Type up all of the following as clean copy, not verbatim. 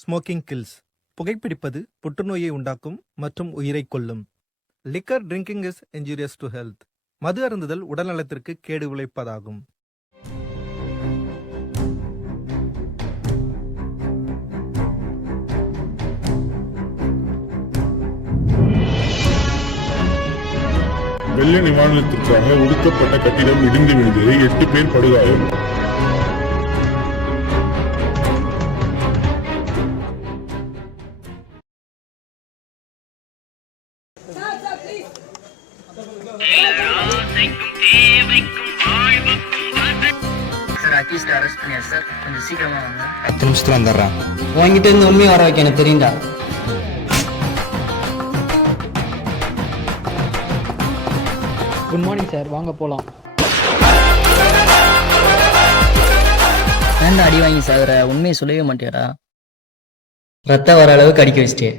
Smoking kills. புகைப்பிடிப்பது புற்றுநோயை உண்டாக்கும் மற்றும் உயிரைக் கொல்லும். Liquor drinking is injurious to health. மது அருந்துதல் உடல்நலத்திற்கு கேடு விளைவிப்பதாகும். வெள்ள நிவாரணத்திற்காக ஒடுக்கப்பட்ட கட்டிடம் இடிந்து விழுந்து 8 பேர் படுகாயம். அரெஸ்ட் பண்ணியா சார்? கொஞ்சம் சீக்கிரமா வாங்க. 10 நிமிஷத்துல வந்துடுறேன். உங்ககிட்ட இருந்து உண்மையை வர வைக்க எனக்கு தெரியும்டா. குட் மார்னிங் சார், வாங்க போகலாம். ஏன்டா அடி வாங்கி சாகுற? உண்மையை சொல்லவே மாட்டியாடா? ரத்தம் வர அளவுக்கு அடிக்க வச்சிட்டே.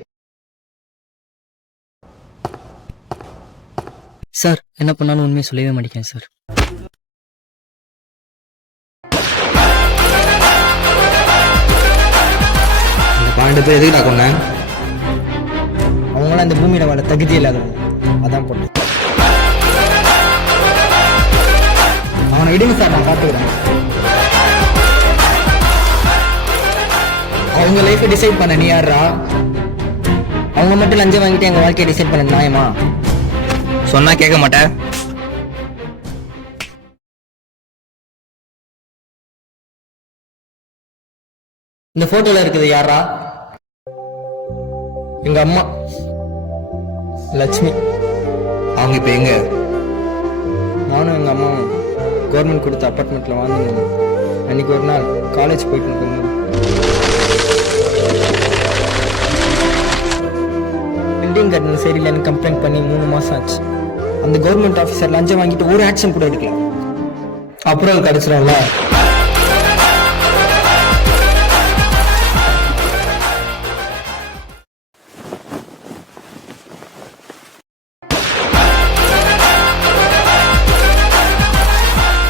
சார், என்ன பண்ணாலும் உண்மையை சொல்லவே மாட்டேங்க சார். இந்த 12 பேர் எதுக்கு நான் கொன்னேன்? அவங்களாம் இந்த பூமியில வாழ தகுதி இல்லாதவங்க, அதான் போட்டேன். அவனை இடுங்க சார், நான் பார்த்துக்கிறேன். அவங்க லைஃபை டிசைட் பண்ண நீ யாரா? அவங்க மட்டும் லஞ்சம் வாங்கிட்டு எங்க வாழ்க்கையை டிசைட் பண்ண நியாயமா? சொன்னா கேட்க மாட்டேன். இந்த போட்டோல இருக்குது யாரா? எங்க அம்மா லட்சுமி. அவங்க இப்ப எங்க? நானும் எங்க அம்மாவும் கவர்மெண்ட் கொடுத்த அப்பார்ட்மெண்ட்ல வாழ்ந்துங்க. அன்னைக்கு ஒரு நாள் காலேஜ் போயிட்டு இருக்கோம். பில்டிங் கட்டணம் சரியில்லைன்னு கம்ப்ளைண்ட் பண்ணி 3 மாசம் ஆச்சு. அந்த கவர்மெண்ட் ஆஃபீஸர் லஞ்சம் வாங்கிட்டு ஒரு ஆக்ஷன் கூட எடுக்கல. அப்புறம் கிடைச்சிடும்ல.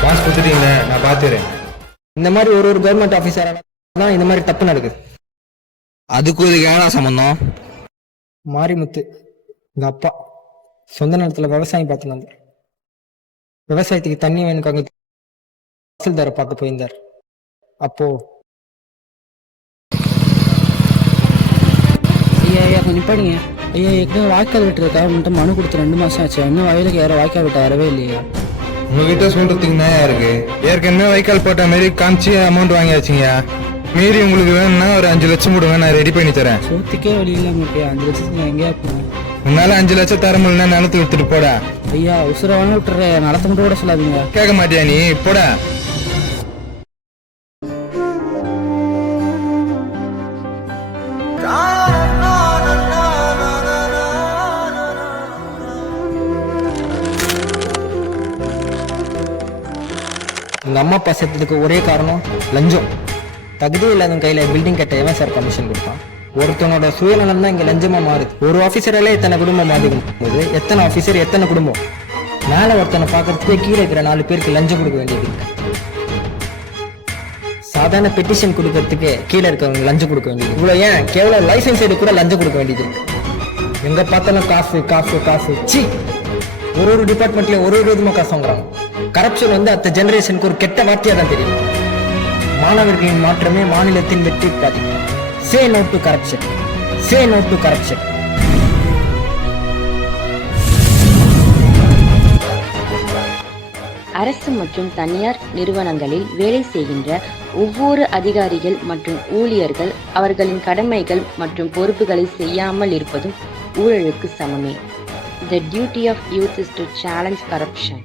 காசு கொடுத்துட்டீங்களே, நான் பாத்துறேன். இந்த மாதிரி ஒரு கவர்மெண்ட் ஆஃபீஸரால தான் இந்த மாதிரி தப்பு நடக்குது. அதுக்கும் இதுக்கு என்ன சம்பந்தம்? மாரிமுத்து எங்க அப்பா சொந்த நிலத்துல விவசாயம் பார்த்துட்டு வந்தார். விவசாயத்துக்கு தண்ணி வேணுக்காக தாசில்தாரை பார்க்க போயிருந்தார். அப்போ ஐயா கொஞ்சம் படிங்க. ஐயா ஏற்கனவே வாய்க்கால் விட்டுருக்காக மட்டும் மனு கொடுத்து 2 மாசம் ஆச்சு. இன்னும் வயலுக்கு யாரும் வாய்க்கால் விட்டு வரவே இல்லையா? உங்ககிட்ட சொல்றதுக்கு என்ன இருக்கு? ஏற்கனவே வைக்கால் போட்ட மாதிரி காமிச்சு அமௌண்ட் வாங்கியாச்சுங்க. மீறி உங்களுக்கு வேணும்னா ஒரு 5 லட்சம் கொடுங்க, நான் ரெடி பண்ணி தரேன். சொத்துக்கே வழி இல்லாம 5 லட்சத்துக்கு நான் எங்கேயா போனேன்? உன்னால 5 லட்சம் தர முடியல, நிலத்து வித்துட்டு போடா. ஐயா உசுர வாங்க விட்டுறேன், நடத்த மட்டும் கூட சொல்லாதீங்க. கேட்க மாட்டியா நீ? போடா. எங்க அம்மா அப்பா செத்ததுக்கு ஒரே காரணம் லஞ்சம். தகுதி இல்லாத கையில பில்டிங் கட்ட எவன் சார் கமிஷன் கொடுப்பான்? ஒருத்தனோட சுயநலம் தான் இங்க லஞ்சமா மாறுது. ஒரு ஆபீசராலே எத்தனை குடும்பம் மாறிக்கும் போது எத்தனை ஆபீசர் எத்தனை குடும்பம்? மேல ஒருத்தனை பாக்குறதுக்கே கீழே இருக்கிற 4 பேருக்கு லஞ்சம் கொடுக்க வேண்டியது இருக்கு. சாதாரண பெட்டிஷன் கொடுக்கறதுக்கு கீழே இருக்கவங்க லஞ்சம் கொடுக்க வேண்டியது. இவ்வளவு ஏன் கேவலம் லைசன்ஸ் எடுக்க கூட லஞ்சம் கொடுக்க வேண்டியது இருக்கு. எங்க பார்த்தாலும் காசு காசு காசு. சி, ஒரு டிபார்ட்மெண்ட்லயும் ஒரு விதமா காசு வாங்குறாங்க. கரப்ஷன் அடுத்த ஜெனரேஷனுக்கு ஒரு கெட்ட வார்த்தையா தான் தெரியும். மாணவர்களின் மாற்றமே மாநிலத்தின் வெற்றி பாதிக்கும். Say no to corruption. Say no to corruption. அரசு மற்றும் தனியார் நிறுவனங்களில் வேலை செய்கின்ற ஒவ்வொரு அதிகாரிகள் மற்றும் ஊழியர்கள் அவர்களின் கடமைகள் மற்றும் பொறுப்புகளை செய்யாமல் இருப்பதும் ஊழலுக்கு சமமே. The duty of youth is to challenge corruption.